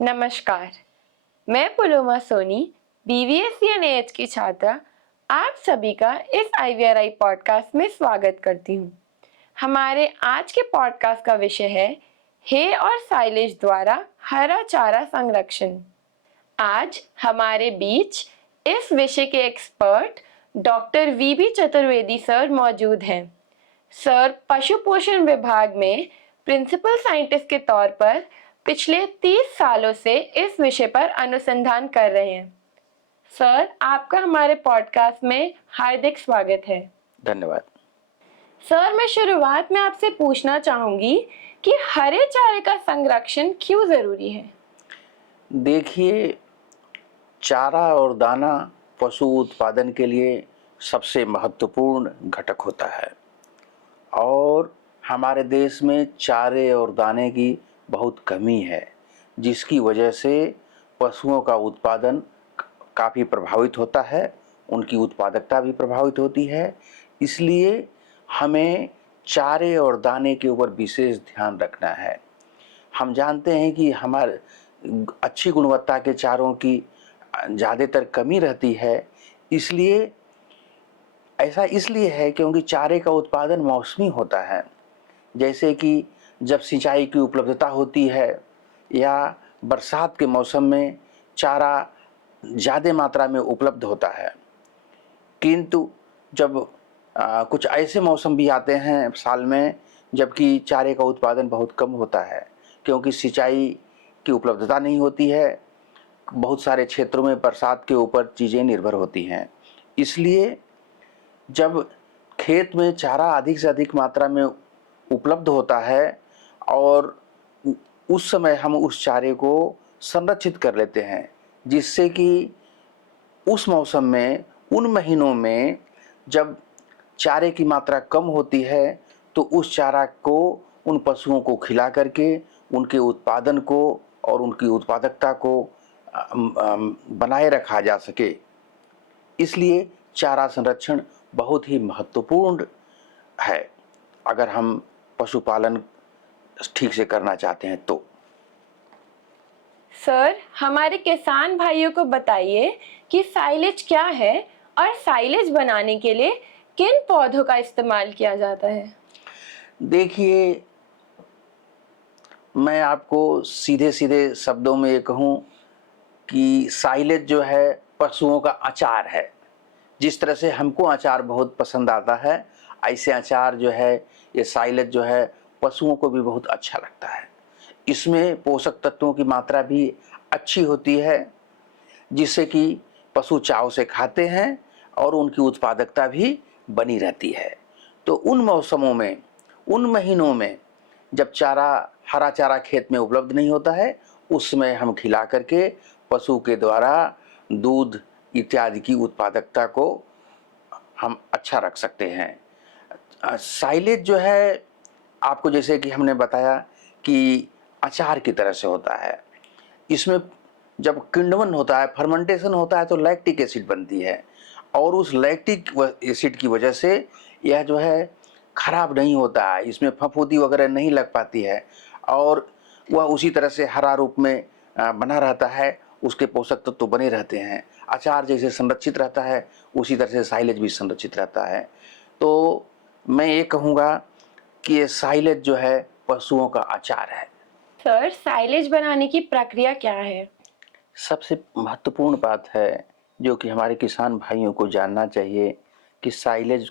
नमस्कार, मैं पुलोमा सोनी, BVSC की छात्रा, आप सभी का इस IVRI पॉडकास्ट में स्वागत करती हूँ। हमारे आज के पॉडकास्ट का विषय है हे और साइलेज द्वारा हरा चारा संरक्षण। आज हमारे बीच इस विषय के expert doctor VB Chaturvedi sir मौजूद हैं। सर पशु पोषण विभाग में प्रिंसिपल साइंटिस्ट के तौर पर पिछले 30 सालों से इस विषय पर अनुसंधान कर रहे हैं। सर, आपका हमारे पॉडकास्ट में हार्दिक स्वागत है। धन्यवाद। सर, मैं शुरुआत में आपसे पूछना चाहूंगी कि हरे चारे का संरक्षण क्यों जरूरी है? देखिए, चारा और दाना पशु उत्पादन के लिए सबसे महत्वपूर्ण घटक होता है और हमारे देश में चारे और दाने की बहुत कमी है, जिसकी वजह से पशुओं का उत्पादन काफ़ी प्रभावित होता है, उनकी उत्पादकता भी प्रभावित होती है। इसलिए हमें चारे और दाने के ऊपर विशेष ध्यान रखना है। हम जानते हैं कि हमारे अच्छी गुणवत्ता के चारों की ज़्यादातर कमी रहती है, इसलिए ऐसा इसलिए है क्योंकि चारे का उत्पादन मौसमी होता है। जैसे कि जब सिंचाई की उपलब्धता होती है या बरसात के मौसम में चारा ज़्यादा मात्रा में उपलब्ध होता है, किंतु जब कुछ ऐसे मौसम भी आते हैं साल में जबकि चारे का उत्पादन बहुत कम होता है, क्योंकि सिंचाई की उपलब्धता नहीं होती है। बहुत सारे क्षेत्रों में बरसात के ऊपर चीज़ें निर्भर होती हैं। इसलिए जब खेत में चारा अधिक से अधिक मात्रा में उपलब्ध होता है और उस समय हम उस चारे को संरक्षित कर लेते हैं, जिससे कि उस मौसम में उन महीनों में जब चारे की मात्रा कम होती है तो उस चारा को उन पशुओं को खिला करके उनके उत्पादन को और उनकी उत्पादकता को बनाए रखा जा सके। इसलिए चारा संरक्षण बहुत ही महत्वपूर्ण है अगर हम पशुपालन ठीक से करना चाहते हैं तो। सर, हमारे किसान भाइयों को बताइए कि साइलेज क्या है और साइलेज बनाने के लिए किन पौधों का इस्तेमाल किया जाता है? देखिए, मैं आपको सीधे सीधे शब्दों में ये कहूँ कि साइलेज जो है पशुओं का अचार है। जिस तरह से हमको अचार बहुत पसंद आता है, ऐसे अचार जो है ये साइलेज जो है पशुओं को भी बहुत अच्छा लगता है। इसमें पोषक तत्वों की मात्रा भी अच्छी होती है, जिससे कि पशु चाव से खाते हैं और उनकी उत्पादकता भी बनी रहती है। तो उन मौसमों में, उन महीनों में जब चारा हरा चारा खेत में उपलब्ध नहीं होता है, उस समय हम खिला करके पशु के द्वारा दूध इत्यादि की उत्पादकता को हम अच्छा रख सकते हैं। साइलेज जो है आपको जैसे कि हमने बताया कि अचार की तरह से होता है। इसमें जब किण्वन होता है, फर्मेंटेशन होता है तो लैक्टिक एसिड बनती है और उस लैक्टिक एसिड की वजह से यह जो है खराब नहीं होता है, इसमें फफूंदी वगैरह नहीं लग पाती है और वह उसी तरह से हरा रूप में बना रहता है, उसके पोषक तत्व तो बने रहते हैं। अचार जैसे संरक्षित रहता है उसी तरह से साइलेज भी संरक्षित रहता है। तो मैं ये कहूँगा कि ये साइलेज जो है पशुओं का अचार है। सर, साइलेज बनाने की प्रक्रिया क्या है? सबसे महत्वपूर्ण बात है जो कि हमारे किसान भाइयों को जानना चाहिए कि साइलेज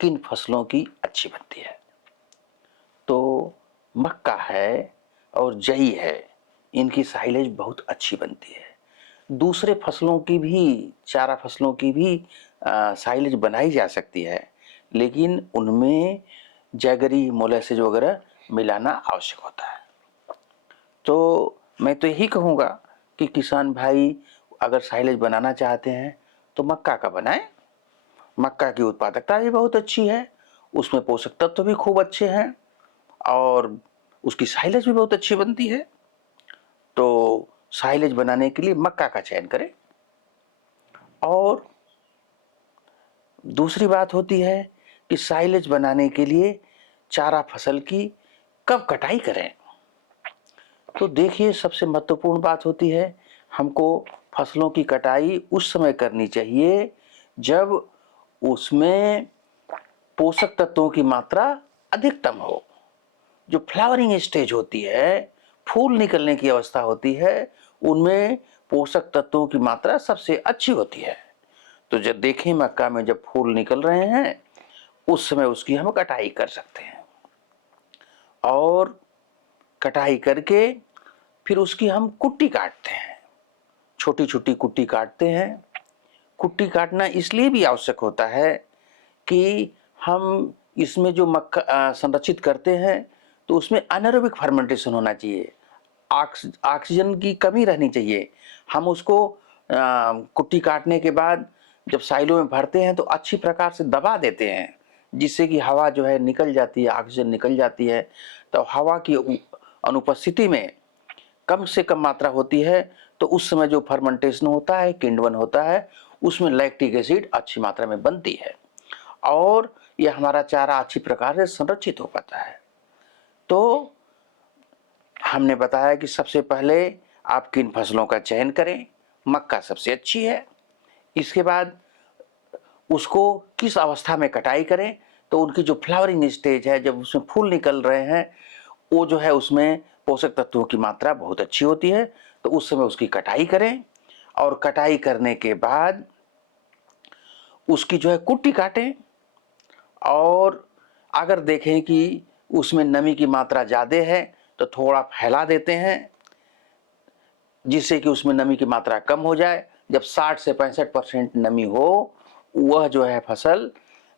किन फसलों की अच्छी बनती है। तो मक्का है और जई है, इनकी साइलेज बहुत अच्छी बनती है। दूसरे फसलों की भी, चारा फसलों की भी साइलेज बनाई जा सकती है, लेकिन उनमें जैगरी मोलेसेज वगैरह मिलाना आवश्यक होता है। तो मैं तो यही कहूँगा कि किसान भाई अगर साइलेज बनाना चाहते हैं तो मक्का का बनाएं। मक्का की उत्पादकता भी बहुत अच्छी है, उसमें पोषक तत्व भी खूब अच्छे हैं और उसकी साइलेज भी बहुत अच्छी बनती है। तो साइलेज बनाने के लिए मक्का का चयन करें और दूसरी बात होती है कि साइलेज बनाने के लिए चारा फसल की कब कटाई करें। तो देखिए, सबसे महत्वपूर्ण बात होती है, हमको फसलों की कटाई उस समय करनी चाहिए जब उसमें पोषक तत्वों की मात्रा अधिकतम हो। जो फ्लावरिंग स्टेज होती है, फूल निकलने की अवस्था होती है, उनमें पोषक तत्वों की मात्रा सबसे अच्छी होती है। तो जब देखें मक्का में जब फूल निकल रहे हैं, उस समय उसकी हम कटाई कर सकते हैं। और कटाई करके फिर उसकी हम कुट्टी काटते हैं, छोटी छोटी कुट्टी काटते हैं। कुट्टी काटना इसलिए भी आवश्यक होता है कि हम इसमें जो मक्का संरक्षित करते हैं, तो उसमें अनारोबिक फर्मेंटेशन होना चाहिए, ऑक्सीजन की कमी रहनी चाहिए। हम उसको कुट्टी काटने के बाद जब साइलों में भरते हैं तो अच्छी प्रकार से दबा देते हैं, जिससे कि हवा जो है निकल जाती है, ऑक्सीजन निकल जाती है। तो हवा की अनुपस्थिति में कम से कम मात्रा होती है, तो उस समय जो फर्मेंटेशन होता है, किण्वन होता है, उसमें लैक्टिक एसिड अच्छी मात्रा में बनती है और यह हमारा चारा अच्छी प्रकार से संरक्षित हो पाता है। तो हमने बताया कि सबसे पहले आप किन फसलों का चयन करें। मक्का सबसे अच्छी है। इसके बाद उसको किस अवस्था में कटाई करें, तो उनकी जो फ्लावरिंग स्टेज है, जब उसमें फूल निकल रहे हैं, वो जो है उसमें पोषक तत्वों की मात्रा बहुत अच्छी होती है, तो उस समय उसकी कटाई करें। और कटाई करने के बाद उसकी जो है कुट्टी काटें। और अगर देखें कि उसमें नमी की मात्रा ज़्यादा है, तो थोड़ा फैला देते हैं, जिससे कि उसमें नमी की मात्रा कम हो जाए। जब 60 से 65% नमी हो, वह जो है फसल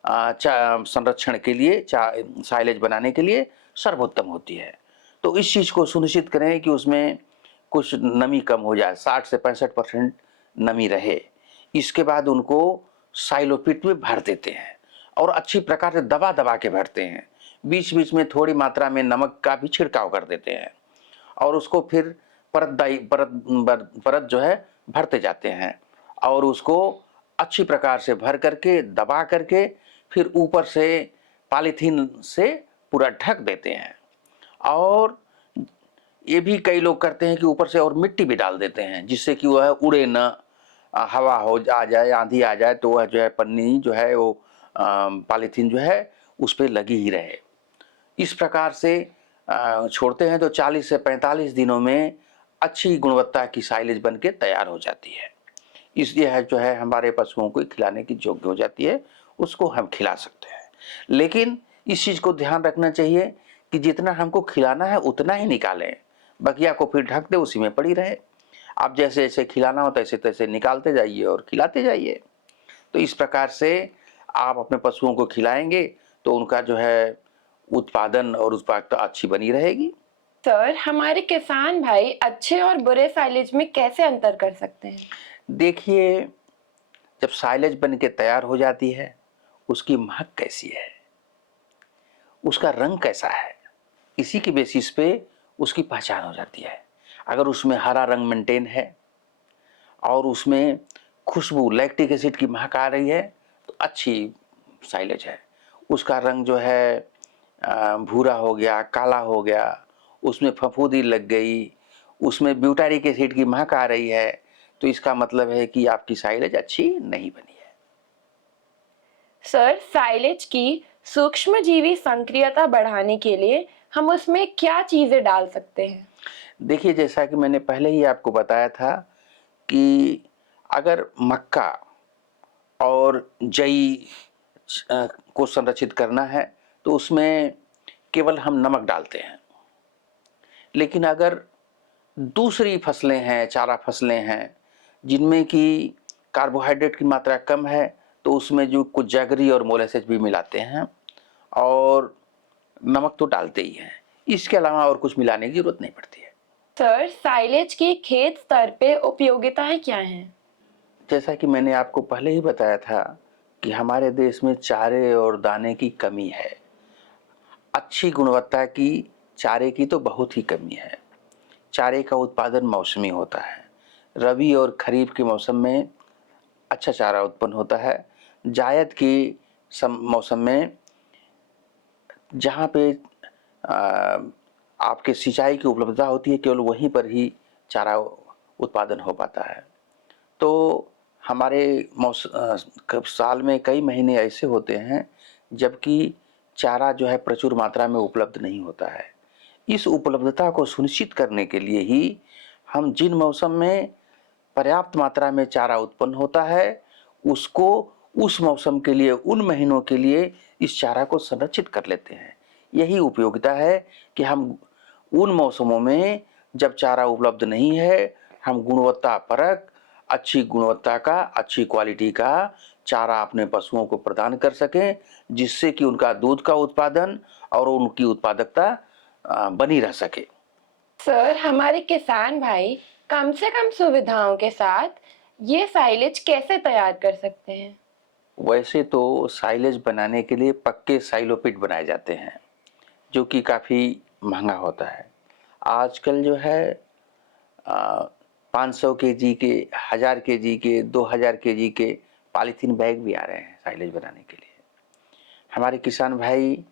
संरक्षण के लिए, साइलेज बनाने के लिए सर्वोत्तम होती है। तो इस चीज़ को सुनिश्चित करें कि उसमें कुछ नमी कम हो जाए, 60 से 65% नमी रहे। इसके बाद उनको साइलोपिट में भर देते हैं और अच्छी प्रकार से दबा दबा के भरते हैं। बीच बीच में थोड़ी मात्रा में नमक का भी छिड़काव कर देते हैं और उसको फिर परत जो है भरते जाते हैं और उसको अच्छी प्रकार से भर करके, दबा करके, फिर ऊपर से पॉलीथीन से पूरा ढक देते हैं। और ये भी कई लोग करते हैं कि ऊपर से और मिट्टी भी डाल देते हैं, जिससे कि वह उड़े न, हवा हो आ जाए, आंधी आ जाए, तो वह जो है पन्नी जो है वो पॉलीथीन जो है उस पर लगी ही रहे। इस प्रकार से छोड़ते हैं तो 40 से 45 दिनों में अच्छी गुणवत्ता की साइलेज बन के तैयार हो जाती है। इसलिए है जो है हमारे पशुओं को खिलाने की योग्य हो जाती है, उसको हम खिला सकते हैं। लेकिन इस चीज़ को ध्यान रखना चाहिए कि जितना हमको खिलाना है उतना ही निकालें, बकिया को फिर ढक दे, उसी में पड़ी रहे। आप जैसे जैसे खिलाना हो तैसे तैसे निकालते जाइए और खिलाते जाइए। तो इस प्रकार से आप अपने पशुओं को खिलाएंगे तो उनका जो है उत्पादन और उत्पादकता अच्छी बनी रहेगी। सर, हमारे किसान भाई अच्छे और बुरे साइलेज में कैसे अंतर कर सकते हैं? देखिए, जब साइलेज बन के तैयार हो जाती है, उसकी महक कैसी है, उसका रंग कैसा है, इसी की बेसिस पे उसकी पहचान हो जाती है। अगर उसमें हरा रंग मेंटेन है और उसमें खुशबू, लैक्टिक एसिड की महक आ रही है, तो अच्छी साइलेज है। उसका रंग जो है भूरा हो गया, काला हो गया, उसमें फफूंदी लग गई, उसमें ब्यूटारिक एसिड की महक आ रही है, तो इसका मतलब है कि आपकी साइलेज अच्छी नहीं बनी है। सर, साइलेज की सूक्ष्मजीवी संक्रियता बढ़ाने के लिए हम उसमें क्या चीजें डाल सकते हैं? देखिए, जैसा कि मैंने पहले ही आपको बताया था कि अगर मक्का और जई को संरक्षित करना है तो उसमें केवल हम नमक डालते हैं। लेकिन अगर दूसरी फसलें हैं, चारा फसलें हैं, जिनमें कि कार्बोहाइड्रेट की मात्रा कम है, तो उसमें जो कुछ जैगरी और मोलेसेस भी मिलाते हैं और नमक तो डालते ही हैं। इसके अलावा और कुछ मिलाने की जरूरत नहीं पड़ती है। सर, साइलेज की खेत स्तर पे उपयोगिताएं क्या हैं? जैसा कि मैंने आपको पहले ही बताया था कि हमारे देश में चारे और दाने की कमी है। अच्छी गुणवत्ता की चारे की तो बहुत ही कमी है। चारे का उत्पादन मौसमी होता है। रबी और खरीफ के मौसम में अच्छा चारा उत्पन्न होता है, जायद की मौसम में जहाँ पे आपके सिंचाई की उपलब्धता होती है, केवल वहीं पर ही चारा उत्पादन हो पाता है। तो हमारे साल में कई महीने ऐसे होते हैं जबकि चारा जो है प्रचुर मात्रा में उपलब्ध नहीं होता है। इस उपलब्धता को सुनिश्चित करने के लिए ही हम जिन मौसम में पर्याप्त मात्रा में चारा उत्पन्न होता है, उसको उस मौसम के लिए, उन महीनों के लिए इस चारा को संरक्षित कर लेते हैं। यही उपयोगिता है कि हम उन मौसमों में जब चारा उपलब्ध नहीं है, हम गुणवत्ता परक, अच्छी गुणवत्ता का, अच्छी क्वालिटी का चारा अपने पशुओं को प्रदान कर सकें, जिससे कि उनका दूध का उत्पादन और उनकी उत्पादकता बनी रह सके। सर, हमारे किसान भाई कम से कम सुविधाओं के साथ ये साइलेज कैसे तैयार कर सकते हैं? वैसे तो साइलेज बनाने के लिए पक्के साइलोपिट बनाए जाते हैं, जो कि काफ़ी महंगा होता है। आजकल जो है 500 केजी के, 1000 केजी के, 2000 केजी के पॉलीथीन बैग भी आ रहे हैं साइलेज बनाने के लिए। हमारे किसान भाई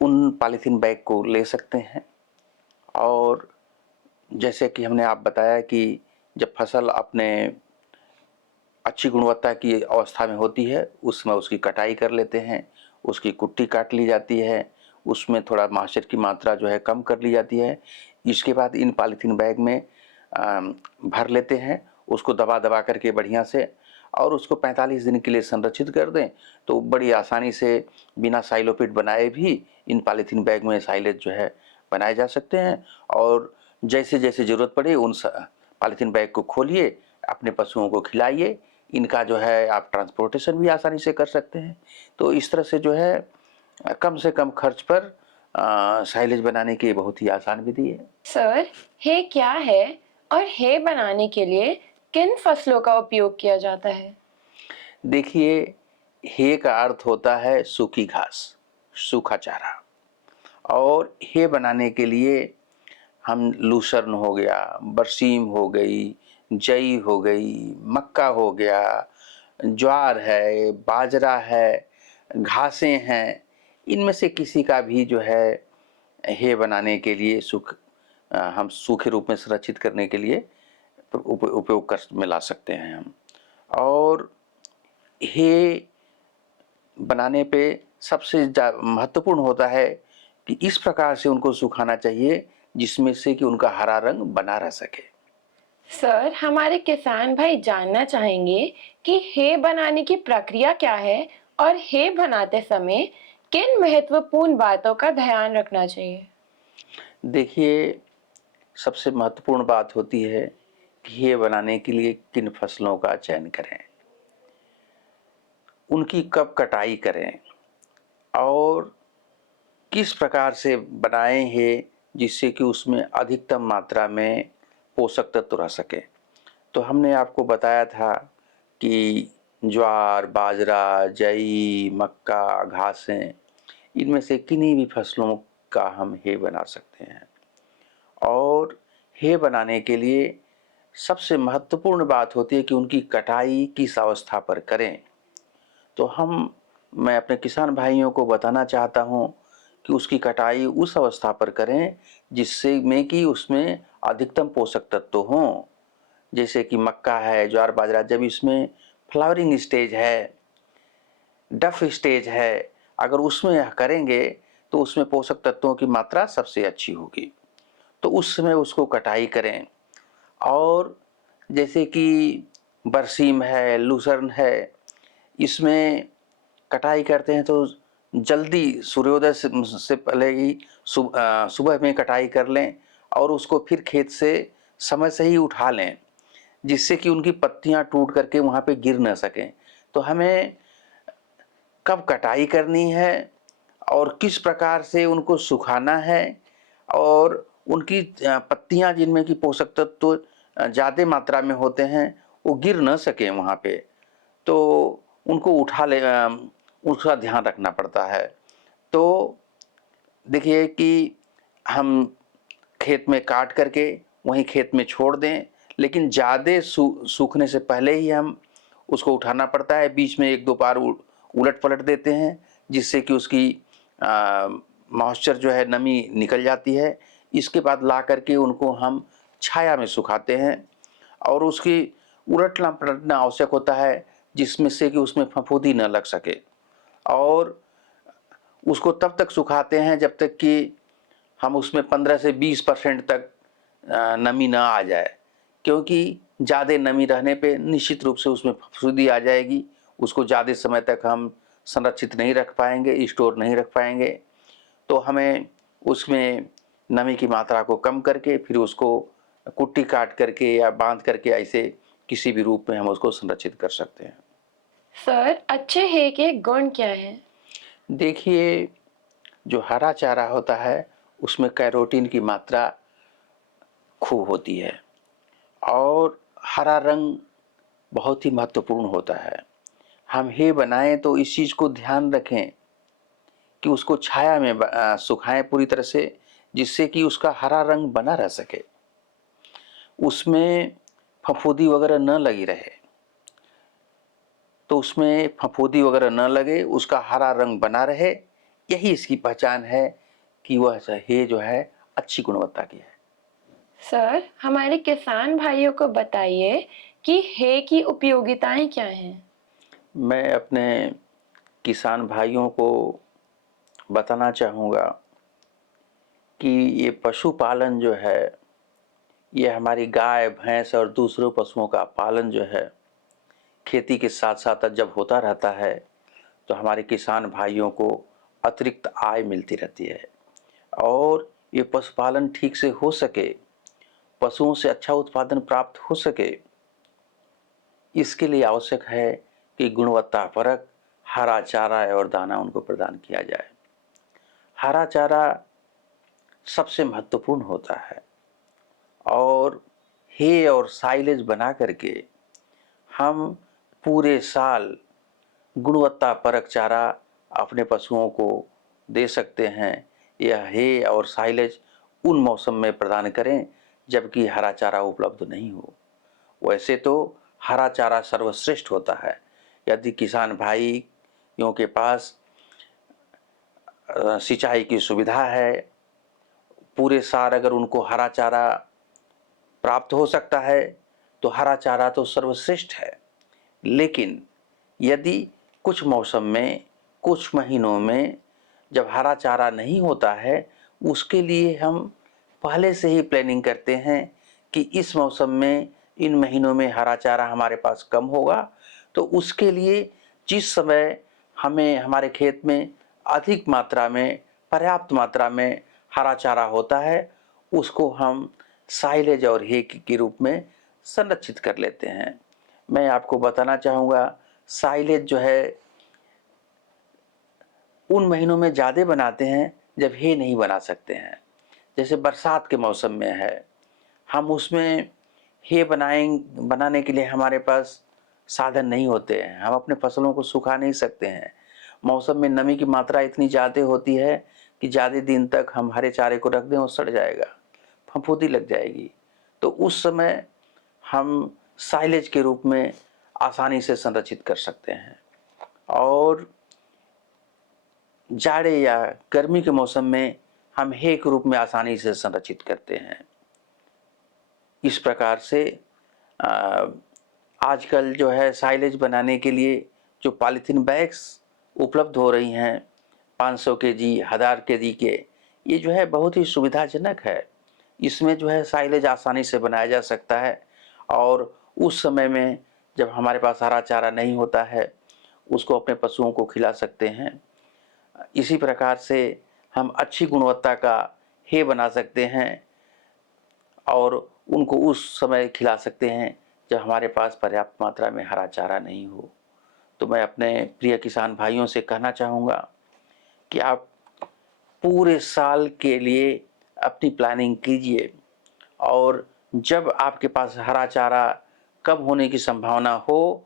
उन पॉलीथीन बैग को ले सकते हैं और जैसे कि हमने आप बताया कि जब फसल अपने अच्छी गुणवत्ता की अवस्था में होती है, उसमें उसकी कटाई कर लेते हैं, उसकी कुट्टी काट ली जाती है, उसमें थोड़ा मास्टर की मात्रा जो है कम कर ली जाती है। इसके बाद इन पॉलीथीन बैग में भर लेते हैं, उसको दबा दबा करके बढ़िया से, और उसको 45 दिन के लिए संरक्षित कर दें तो बड़ी आसानी से बिना साइलोपिट बनाए भी इन पॉलीथीन बैग में साइलेज जो है बनाए जा सकते हैं। और जैसे जैसे ज़रूरत पड़े उन पॉलीथीन बैग को खोलिए, अपने पशुओं को खिलाइए। इनका जो है आप ट्रांसपोर्टेशन भी आसानी से कर सकते हैं। तो इस तरह से जो है कम से कम खर्च पर साइलेज बनाने की बहुत ही आसान विधि है। सर, हे क्या है और हे बनाने के लिए किन फसलों का उपयोग किया जाता है? देखिए, हे का अर्थ होता है सूखी घास, सूखा चारा। और हे बनाने के लिए हम लूसर्न हो गया, बरसीम हो गई, जई हो गई, मक्का हो गया, ज्वार है, बाजरा है, घासें हैं, इनमें से किसी का भी जो है हे बनाने के लिए हम सूखे रूप में संरक्षित करने के लिए उपयोग कर में ला सकते हैं हम। और हे बनाने पे सबसे महत्वपूर्ण होता है कि इस प्रकार से उनको सुखाना चाहिए जिसमें से कि उनका हरा रंग बना रह सके। सर, हमारे किसान भाई जानना चाहेंगे कि हे बनाने की प्रक्रिया क्या है और हे बनाते समय किन महत्वपूर्ण बातों का ध्यान रखना चाहिए? देखिए, सबसे महत्वपूर्ण बात होती है कि हे बनाने के लिए किन फसलों का चयन करें, उनकी कब कटाई करें और किस प्रकार से बनाएं हे जिससे कि उसमें अधिकतम मात्रा में पोषक तत्व रह सके। तो हमने आपको बताया था कि ज्वार, बाजरा, जई, मक्का, घासें, इनमें से किन्हीं भी फसलों का हम हे बना सकते हैं। और हे बनाने के लिए सबसे महत्वपूर्ण बात होती है कि उनकी कटाई किस अवस्था पर करें। तो मैं अपने किसान भाइयों को बताना चाहता हूँ कि उसकी कटाई उस अवस्था पर करें जिससे में कि उसमें अधिकतम पोषक तत्व हों। जैसे कि मक्का है, ज्वार, बाजरा, जब इसमें फ्लावरिंग स्टेज है, डफ स्टेज है, अगर उसमें करेंगे तो उसमें पोषक तत्वों की मात्रा सबसे अच्छी होगी। तो उस समय उसको कटाई करें। और जैसे कि बरसीम है, लूसर्न है, इसमें कटाई करते हैं तो जल्दी सूर्योदय से पहले ही सुबह में कटाई कर लें और उसको फिर खेत से समय से ही उठा लें, जिससे कि उनकी पत्तियां टूट करके वहाँ पे गिर न सकें। तो हमें कब कटाई करनी है और किस प्रकार से उनको सुखाना है और उनकी पत्तियां जिनमें कि पोषक तत्व ज़्यादा मात्रा में होते हैं वो गिर न सकें वहाँ पे, तो उनको उसका ध्यान रखना पड़ता है। तो देखिए कि हम खेत में काट करके वहीं खेत में छोड़ दें, लेकिन ज़्यादा सूखने से पहले ही हम उसको उठाना पड़ता है, बीच में एक दो बार उलट पलट देते हैं, जिससे कि उसकी मॉइस्चर जो है, नमी निकल जाती है। इसके बाद ला करके उनको हम छाया में सुखाते हैं और उसकी उलटना पलटना आवश्यक होता है, जिसमें से कि उसमें फफूंदी न लग सके। और उसको तब तक सुखाते हैं जब तक कि हम उसमें 15 से 20% तक नमी ना आ जाए, क्योंकि ज़्यादा नमी रहने पे निश्चित रूप से उसमें फफूंदी आ जाएगी। उसको ज़्यादा समय तक हम संरक्षित नहीं रख पाएंगे, स्टोर नहीं रख पाएंगे। तो हमें उसमें नमी की मात्रा को कम करके फिर उसको कुट्टी काट करके या बांध करके ऐसे किसी भी रूप में हम उसको संरक्षित कर सकते हैं। सर, अच्छे हे के गुण क्या हैं? देखिए, जो हरा चारा होता है उसमें कैरोटीन की मात्रा खूब होती है और हरा रंग बहुत ही महत्वपूर्ण होता है। हम हे बनाएं तो इस चीज़ को ध्यान रखें कि उसको छाया में सुखाएं पूरी तरह से, जिससे कि उसका हरा रंग बना रह सके, उसमें फफूंदी वगैरह न लगी रहे। तो उसमें फफूंदी वगैरह न लगे, उसका हरा रंग बना रहे, यही इसकी पहचान है कि वह हे जो है अच्छी गुणवत्ता की है। सर, हमारे किसान भाइयों को बताइए कि हे की उपयोगिताएं क्या हैं? मैं अपने किसान भाइयों को बताना चाहूँगा कि ये पशुपालन जो है, ये हमारी गाय भैंस और दूसरे पशुओं का पालन जो है, खेती के साथ साथ जब होता रहता है तो हमारे किसान भाइयों को अतिरिक्त आय मिलती रहती है। और ये पशुपालन ठीक से हो सके, पशुओं से अच्छा उत्पादन प्राप्त हो सके, इसके लिए आवश्यक है कि गुणवत्ता परक हरा चारा और दाना उनको प्रदान किया जाए। हरा चारा सबसे महत्वपूर्ण होता है और हे और साइलेज बना करके हम पूरे साल गुणवत्ता परक चारा अपने पशुओं को दे सकते हैं। यह हे और साइलेज उन मौसम में प्रदान करें जबकि हरा चारा उपलब्ध नहीं हो। वैसे तो हरा चारा सर्वश्रेष्ठ होता है। यदि किसान भाइयों के पास सिंचाई की सुविधा है, पूरे साल अगर उनको हरा चारा प्राप्त हो सकता है तो हरा चारा तो सर्वश्रेष्ठ है। लेकिन यदि कुछ मौसम में, कुछ महीनों में जब हरा चारा नहीं होता है, उसके लिए हम पहले से ही प्लानिंग करते हैं कि इस मौसम में, इन महीनों में हरा चारा हमारे पास कम होगा, तो उसके लिए जिस समय हमें हमारे खेत में अधिक मात्रा में, पर्याप्त मात्रा में हरा चारा होता है, उसको हम साइलेज और हे के रूप में संरक्षित कर लेते हैं। मैं आपको बताना चाहूँगा, साइलेज जो है उन महीनों में ज़्यादा बनाते हैं जब हे नहीं बना सकते हैं। जैसे बरसात के मौसम में है, हम उसमें हे बनाने के लिए हमारे पास साधन नहीं होते हैं, हम अपने फसलों को सुखा नहीं सकते हैं। मौसम में नमी की मात्रा इतनी ज़्यादा होती है कि ज़्यादा दिन तक हम हरे चारे को रख दें और सड़ जाएगा, फफूंदी लग जाएगी। तो उस समय हम साइलेज के रूप में आसानी से संरक्षित कर सकते हैं। और जाड़े या गर्मी के मौसम में हम हे के रूप में आसानी से संरक्षित करते हैं। इस प्रकार से आजकल जो है साइलेज बनाने के लिए जो पॉलीथीन बैग्स उपलब्ध हो रही हैं, 500 केजी, 1000 केजी के, ये जो है बहुत ही सुविधाजनक है। इसमें जो है साइलेज आसानी से बनाया जा सकता है और उस समय में जब हमारे पास हरा चारा नहीं होता है, उसको अपने पशुओं को खिला सकते हैं। इसी प्रकार से हम अच्छी गुणवत्ता का हे बना सकते हैं और उनको उस समय खिला सकते हैं जब हमारे पास पर्याप्त मात्रा में हरा चारा नहीं हो। तो मैं अपने प्रिय किसान भाइयों से कहना चाहूँगा कि आप पूरे साल के लिए अपनी प्लानिंग कीजिए और जब आपके पास हरा चारा कम होने की संभावना हो,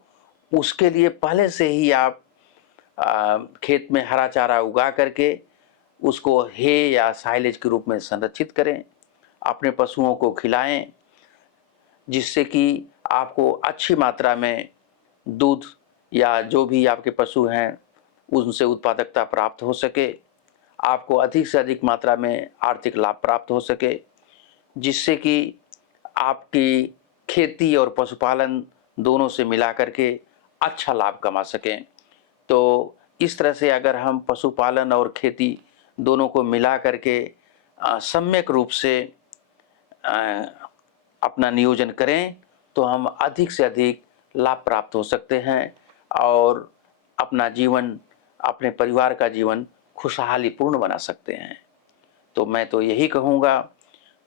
उसके लिए पहले से ही आप खेत में हरा चारा उगा करके उसको हे या साइलेज के रूप में संरक्षित करें, अपने पशुओं को खिलाएं, जिससे कि आपको अच्छी मात्रा में दूध या जो भी आपके पशु हैं उनसे उत्पादकता प्राप्त हो सके, आपको अधिक से अधिक मात्रा में आर्थिक लाभ प्राप्त हो सके, जिससे कि आपकी खेती और पशुपालन दोनों से मिला करके अच्छा लाभ कमा सकें। तो इस तरह से अगर हम पशुपालन और खेती दोनों को मिला करके सम्यक रूप से अपना नियोजन करें तो हम अधिक से अधिक लाभ प्राप्त हो सकते हैं और अपना जीवन, अपने परिवार का जीवन खुशहाली पूर्ण बना सकते हैं। तो मैं तो यही कहूँगा,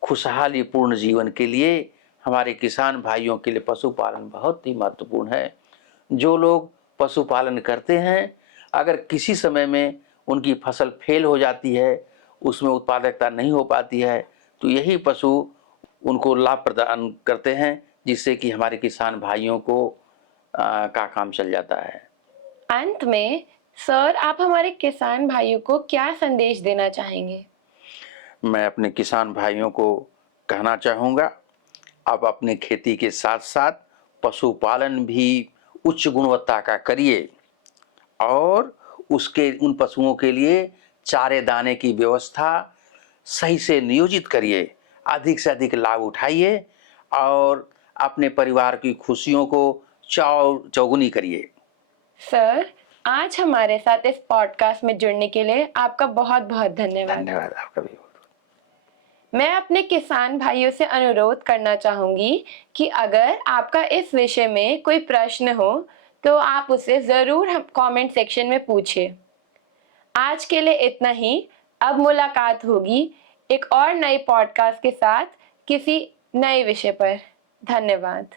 खुशहाली पूर्ण जीवन के लिए हमारे किसान भाइयों के लिए पशुपालन बहुत ही महत्वपूर्ण है। जो लोग पशुपालन करते हैं, अगर किसी समय में उनकी फसल फेल हो जाती है, उसमें उत्पादकता नहीं हो पाती है, तो यही पशु उनको लाभ प्रदान करते हैं, जिससे कि हमारे किसान भाइयों को का काम चल जाता है। अंत में सर, आप हमारे किसान भाइयों को क्या संदेश देना चाहेंगे? मैं अपने किसान भाइयों को कहना चाहूँगा, आप अपने खेती के साथ साथ पशुपालन भी उच्च गुणवत्ता का करिए और उसके उन पशुओं के लिए चारे दाने की व्यवस्था सही से नियोजित करिए, अधिक से अधिक लाभ उठाइए और अपने परिवार की खुशियों को चौगुनी करिए। सर, आज हमारे साथ इस पॉडकास्ट में जुड़ने के लिए आपका बहुत बहुत धन्यवाद। धन्यवाद आपका भी। मैं अपने किसान भाइयों से अनुरोध करना चाहूंगी कि अगर आपका इस विषय में कोई प्रश्न हो तो आप उसे ज़रूर हम कमेंट सेक्शन में पूछिए। आज के लिए इतना ही। अब मुलाकात होगी एक और नई पॉडकास्ट के साथ किसी नए विषय पर। धन्यवाद।